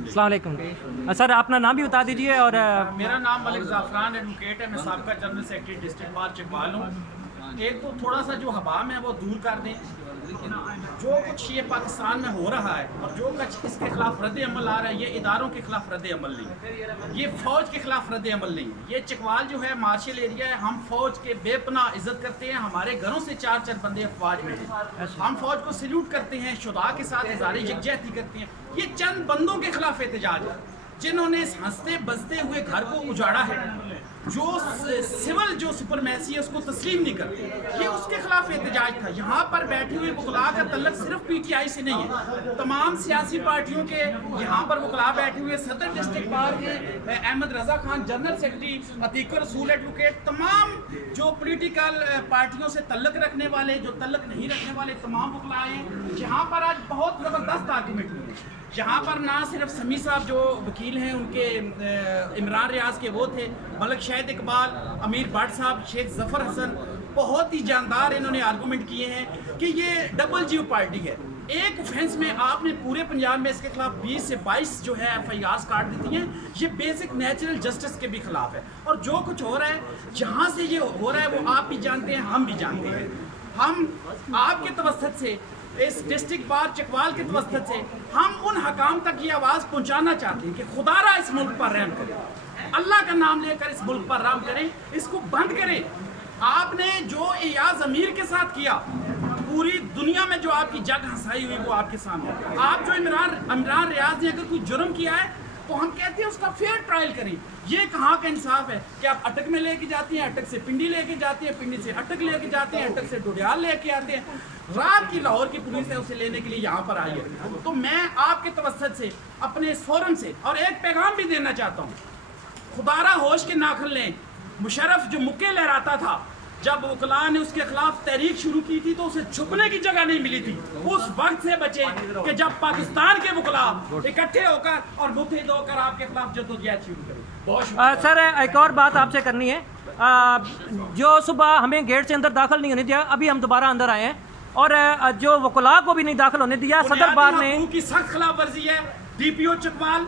السلام علیکم سر، اپنا نام بھی بتا دیجیے. اور میرا نام ملک زعفران ایڈوکیٹ ہے. میں سابقہ general secretary district bar Chakwal ہوں. ایک تو تھوڑا سا جو حبام ہے وہ دور کر دیں. جو کچھ یہ پاکستان میں ہو رہا ہے اور جو کچھ اس کے خلاف رد عمل آ رہا ہے، یہ اداروں کے خلاف رد عمل نہیں، یہ فوج کے خلاف رد عمل نہیں. یہ چکوال جو ہے مارشل ایریا ہے. ہم فوج کے بے پناہ عزت کرتے ہیں. ہمارے گھروں سے 4 بندے افواج میں ہیں. ہم فوج کو سیلوٹ کرتے ہیں، شہداء کے ساتھ اظہار یکجہتی کرتے ہیں. یہ چند بندوں کے خلاف احتجاج ہے جنہوں نے اس ہنستے بستے ہوئے گھر کو اجاڑا ہے. جو سول جو سپرمیسی ہے اس کو تسلیم نہیں کرتے. یہ اس کے خلاف احتجاج تھا. یہاں پر بیٹھے ہوئے وکلاء کا تعلق صرف پی ٹی آئی سے نہیں ہے، تمام سیاسی پارٹیوں کے یہاں پر وکلاء بیٹھے ہوئے. صدر ڈسٹرکٹ بار کے احمد رضا خان، جنرل سیکرٹری عتیق رسول ایڈوکیٹ، تمام جو پولیٹیکل پارٹیوں سے تعلق رکھنے والے، جو تعلق نہیں رکھنے والے، تمام وکلاء ہیں. جہاں پر آج بہت زبردست آرگومنٹ ہوئی. جہاں پر نہ صرف سمیع صاحب جو وکیل ہیں ان کے عمران ریاض کے وہ تھے، ملک شاہد اقبال، امیر بٹ صاحب، شیخ ظفر حسن، بہت ہی جاندار انہوں نے آرگومنٹ کیے ہیں کہ یہ ڈبل جیو پارٹی ہے. ایک اوفینس میں آپ نے پورے پنجاب میں اس کے خلاف 20 سے 22 جو ہے ایف آئی آرز کاٹ دیتی ہیں. یہ بیسک نیچرل جسٹس کے بھی خلاف ہے. اور جو کچھ ہو رہا ہے، جہاں سے یہ ہو رہا ہے، وہ آپ بھی جانتے ہیں، ہم بھی جانتے ہیں. ہم آپ کے توسط سے، اس ڈسٹرکٹ بار چکوال کے توسط سے، ہم ان حکام تک یہ آواز پہنچانا چاہتے ہیں کہ خدا را اس ملک پر رحم کرے. اللہ کا نام لے کر اس ملک پر رحم کریں، اس کو بند کریں. آپ نے جو ایاز امیر کے ساتھ کیا، پوری دنیا میں جو آپ کی جگ ہنسائی ہوئی وہ آپ کے سامنے. آپ جو عمران ریاض نے اگر کوئی جرم کیا ہے تو ہم کہتے ہیں اس کا فیئر ٹرائل کریں. یہ کہاں کا انصاف ہے کہ آپ اٹک میں لے کے جاتی ہیں، اٹک سے پنڈی لے کے جاتی ہیں، پنڈی سے اٹک لے کے جاتے ہیں، اٹک سے ڈوڈیال لے کے آتے ہیں. رات کی لاہور کی پولیس ہے اسے لینے کے لیے یہاں پر آئی ہے. تو میں آپ کے توسط سے، اپنے اس فورم سے، اور ایک پیغام بھی دینا چاہتا ہوں. خدارہ ہوش کے ناخن لیں. مشرف جو مکے لہراتا تھا، جب وکلاء نے اس کے خلاف تحریک شروع کی تھی تو اسے چھپنے کی جگہ نہیں ملی تھی. اس وقت سے بچے کہ جب پاکستان کے وکلاء اکٹھے ہو کر اور متحد ہو کر آپ کے خلاف جدوجہد شروع کریں. بہت شکریہ. سر، ایک اور بات آپ سے کرنی ہے. جو صبح ہمیں گیٹ سے اندر داخل نہیں ہونے دیا، ابھی ہم دوبارہ اندر آئے ہیں، اور جو وکلاء کو بھی نہیں داخل ہونے دیا. صدر بار نے کی سخت خلاف ورزی ہے. ڈی پی او چکوال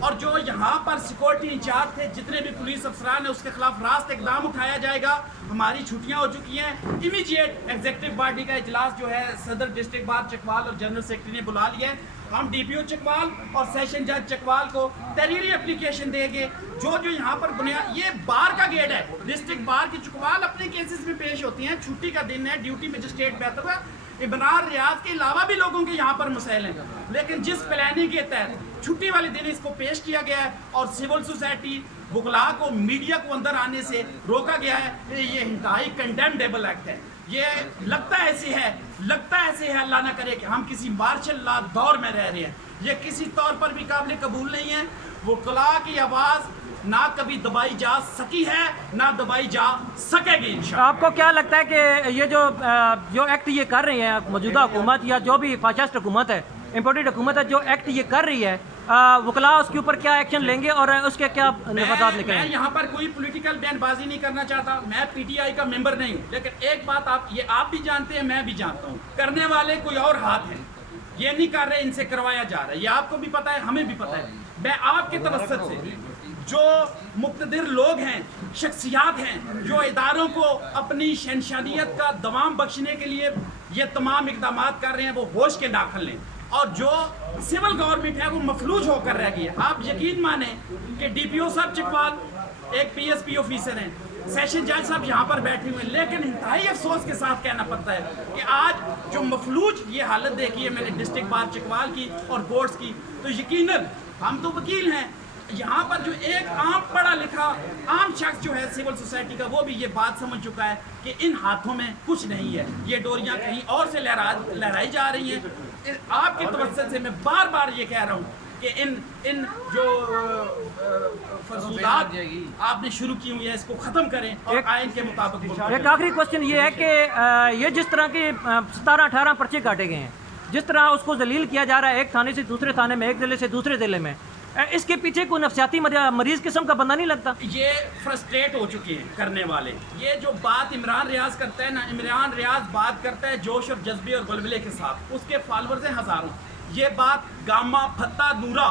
اور جو یہاں پر سیکورٹی انچارج تھے، جتنے بھی پولیس افسران ہیں، اس کے خلاف راست اقدام اٹھایا جائے گا. ہماری چھٹیاں ہو چکی ہیں. امیجیٹ ایگزیکٹو باڈی کا اجلاس جو ہے صدر ڈسٹرکٹ بار چکوال اور جنرل سیکرٹری نے بلا لیا ہے. ہم ڈی پی او چکوال اور سیشن جج چکوال کو تحریری اپلیکیشن دیں گے. جو یہاں پر بنیاد، یہ بار کا گیٹ ہے. ڈسٹرکٹ بار کی چکوال اپنے کیسز میں پیش ہوتی ہیں. چھٹی کا دن ہے، ڈیوٹی مجسٹریٹ بہتر ہے. عمران ریاض کے علاوہ بھی لوگوں کے یہاں پر مسائل ہیں، لیکن جس پلاننگ کے تحت چھٹی والے دن اس کو پیش کیا گیا ہے اور سول سوسائٹی، وکلاء کو، میڈیا کو اندر آنے سے روکا گیا ہے، یہ انتہائی کنڈیمنیبل ایکٹ ہے. یہ لگتا ایسے ہے اللہ نہ کرے کہ ہم کسی مارشل لا دور میں رہ رہے ہیں. یہ کسی طور پر بھی قابل قبول نہیں ہے. وکلاء کی آواز نہ کبھی دبائی جا سکی ہے، نہ دبائی جا سکے گی انشاءاللہ. آپ کو کیا لگتا ہے کہ یہ جو ایکٹ یہ کر رہی ہے موجودہ حکومت، یا جو بھی فاشسٹ حکومت ہے، امپورٹڈ حکومت ہے، جو ایکٹ یہ کر رہی ہے، وکلاء اس کے اوپر کیا ایکشن لیں گے اور اس کے کیا نفاذات نکلیں گے؟ میں یہاں پر کوئی پولیٹیکل بیان بازی نہیں کرنا چاہتا. میں پی ٹی آئی کا ممبر نہیں ہوں، لیکن ایک بات آپ بھی جانتے ہیں، میں بھی جانتا ہوں، کرنے والے کوئی اور ہاتھ ہیں. یہ نہیں کر رہے، ان سے کروایا جا رہا ہے. یہ آپ کو بھی پتا ہے، ہمیں بھی پتا ہے. میں آپ کے توسط سے، جو مقتدر لوگ ہیں، شخصیات ہیں، جو اداروں کو اپنی شہنشانیت کا دوام بخشنے کے لیے یہ تمام اقدامات کر رہے ہیں، وہ ہوش کے ناخن لیں. اور جو سول گورنمنٹ ہے وہ مفلوج ہو کر رہ گئی ہے. آپ یقین مانیں کہ ڈی پی او صاحب چکوال ایک پی ایس پی آفیسر ہیں، سیشن جج صاحب یہاں پر بیٹھے ہوئے ہیں، لیکن انتہائی افسوس کے ساتھ کہنا پڑتا ہے کہ آج جو مفلوج یہ حالت دیکھی ہے میں نے ڈسٹرکٹ بار چکوال کی اور بورڈز کی، تو یقیناً ہم تو وکیل ہیں. یہاں پر جو ایک عام پڑھا لکھا عام شخص جو ہے سول سوسائٹی کا، وہ بھی یہ بات سمجھ چکا ہے کہ ان ہاتھوں میں کچھ نہیں ہے. یہ ڈوریاں کہیں اور سے لہرائی جا رہی ہیں. آپ کے توسط سے میں بار بار یہ کہہ رہا ہوں کہ ان جو فرضیات آپ نے شروع کی ہوئی ہے، اس کو ختم کریں اور آئین کے مطابق. ایک آخری کوشچن یہ ہے کہ یہ جس طرح کے 17-18 پرچے کاٹے گئے ہیں، جس طرح اس کو ذلیل کیا جا رہا ہے ایک تھانے سے دوسرے تھانے میں، ایک ضلع سے دوسرے ضلع میں، اس کے پیچھے کوئی نفسیاتی مریض قسم کا بندہ نہیں لگتا؟ یہ فرسٹریٹ ہو چکے ہیں کرنے والے. یہ جو بات عمران ریاض کرتا ہے نا، عمران ریاض بات کرتا ہے جوش اور جذبے اور بلبلے کے ساتھ. اس کے فالورز ہیں ہزاروں. یہ بات گاما، پھتا، نورا